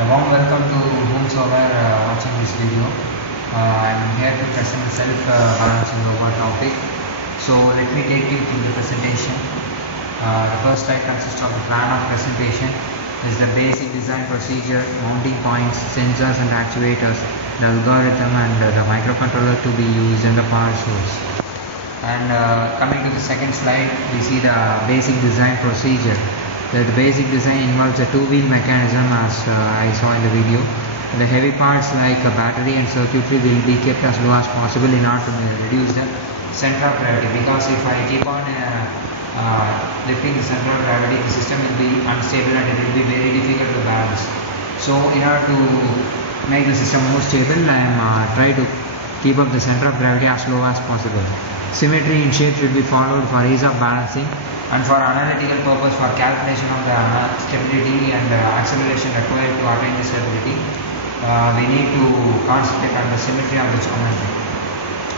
A warm welcome to whomsoever watching this video. I am here to present the self-balancing robot topic. So let me take you through the presentation. The first slide consists of the plan of presentation. This is the basic design procedure, mounting points, sensors and actuators, the algorithm and the microcontroller to be used and the power source. And coming to the second slide, we see the basic design procedure. The basic design involves a two-wheel mechanism as I saw in the video. The heavy parts like battery and circuitry will be kept as low as possible in order to reduce the center of gravity, because if I keep on lifting the center of gravity, the system will be unstable and it will be very difficult to balance. So in order to make the system more stable, I am trying to keep up the center of gravity as low as possible. Symmetry in shape should be followed for ease of balancing, and for analytical purpose for calculation of the stability and acceleration required to attain the stability, we need to concentrate on the symmetry of the geometry.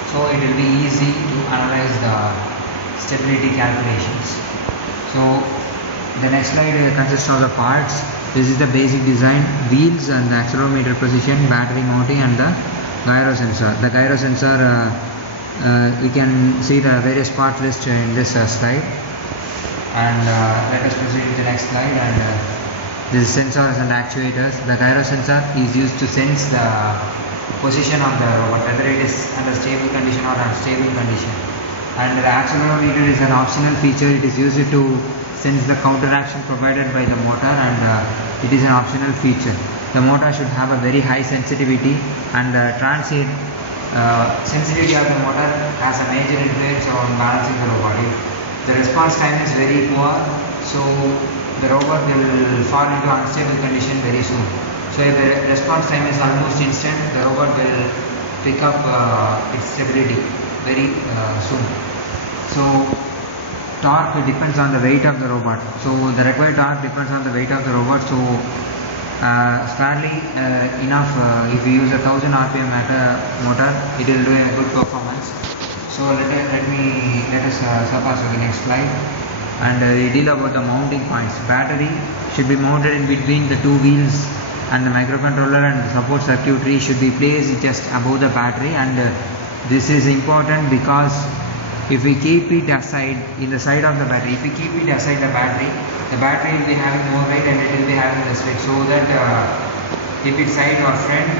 So it will be easy to analyze the stability calculations. So the next slide consists of the parts. This is the basic design: wheels and the accelerometer position, battery mounting and the gyro sensor. The gyro sensor, you can see the various part list in this slide. And let us proceed to the next slide. And this is sensors and actuators. The gyro sensor is used to sense the position of the robot, whether it is under stable condition or unstable condition. And the accelerometer is an optional feature. It is used to sense the counteraction provided by the motor, and it is an optional feature. The motor should have a very high sensitivity, and the transient sensitivity of the motor has a major influence on balancing the robot. The response time is very poor, so the robot will fall into unstable condition very soon. So if the response time is almost instant, the robot will pick up its stability very soon. So torque depends on the weight of the robot. So the required torque depends on the weight of the robot. So fairly enough, if you use a 1000 RPM motor, it will do a good performance. So let us surpass to the next slide, and we deal about the mounting points. Battery should be mounted in between the two wheels, and the microcontroller and the support circuitry should be placed just above the battery. And this is important because if we keep it aside in the side of the battery, if we keep it aside the battery will be having more weight and it will be having less weight, so that if it's side or front,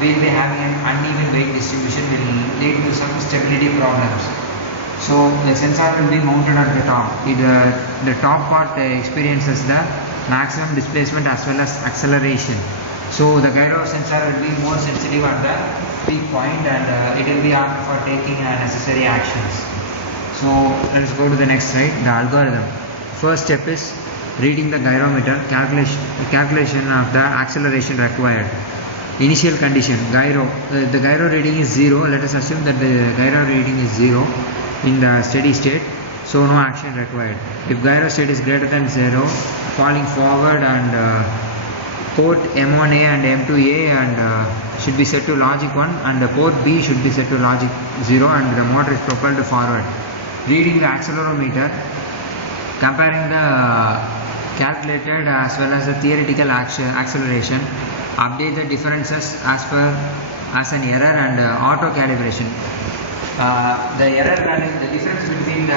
we will be having an uneven weight distribution, will lead to some stability problems. So the sensor will be mounted at the top. The top part experiences the maximum displacement as well as acceleration. So the gyro sensor will be more sensitive at the peak point, and it will be apt for taking necessary actions. So let us go to the next slide. The algorithm. First step is reading the gyrometer, calculation of the acceleration required. Initial condition, gyro. The gyro reading is 0. Let us assume that the gyro reading is 0 in the steady state, so no action required. If gyro state is greater than 0, falling forward, and port M1A and M2A and should be set to logic 1, and the port B should be set to logic 0, and the motor is propelled forward. Reading the accelerometer, comparing the calculated as well as the theoretical acceleration, update the differences as an error, and auto calibration. The error value, the difference between the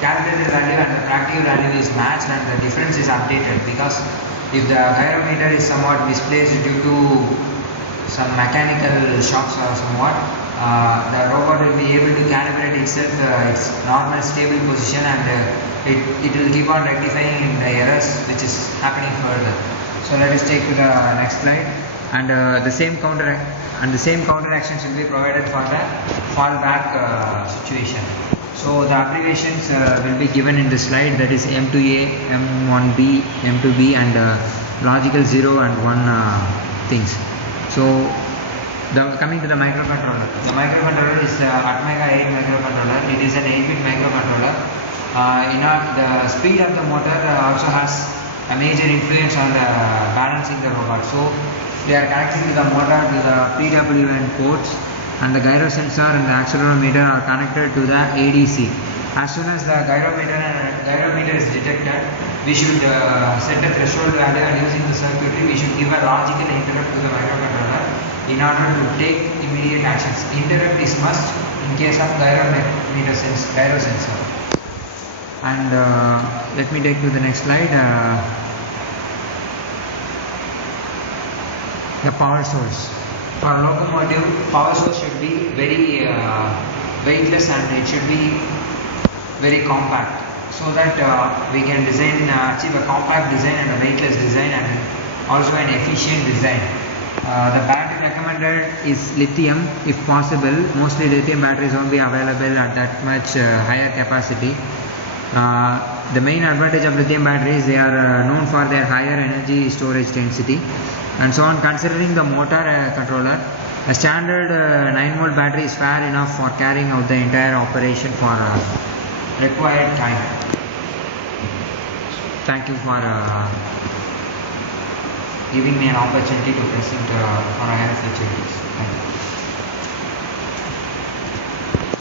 calculated value and the practical value is matched, and the difference is updated, because if the gyrometer is somewhat misplaced due to some mechanical shocks or somewhat, the robot will be able to calibrate itself its normal stable position, and it will keep on rectifying the errors which is happening further. So let us take to the next slide, and the same counteraction should be provided for the fallback situation. So the abbreviations will be given in the slide, that is M2A, M1B, M2B, and logical 0 and 1 things. So coming to the microcontroller. The microcontroller is the Atmega 8 microcontroller. It is an 8-bit microcontroller. The speed of the motor also has a major influence on the balancing the robot. So they are connecting the motor to the PWM ports, and the gyro sensor and the accelerometer are connected to the ADC. As soon as the gyrometer is detected, we should set a threshold value, and using the circuitry we should give a logical interrupt to the microcontroller in order to take immediate actions. Interrupt is must in case of gyro sensor. And let me take to the next slide. The power source. For a locomotive, power source should be very weightless, and it should be very compact, so that we can design achieve a compact design and a weightless design, and also an efficient design. The battery recommended is lithium if possible. Mostly lithium batteries won't be available at that much higher capacity. The main advantage of lithium batteries, they are known for their higher energy storage density and so on. Considering the motor controller, a standard 9-volt battery is fair enough for carrying out the entire operation for required time. Thank you for giving me an opportunity to present for higher features. Thank you.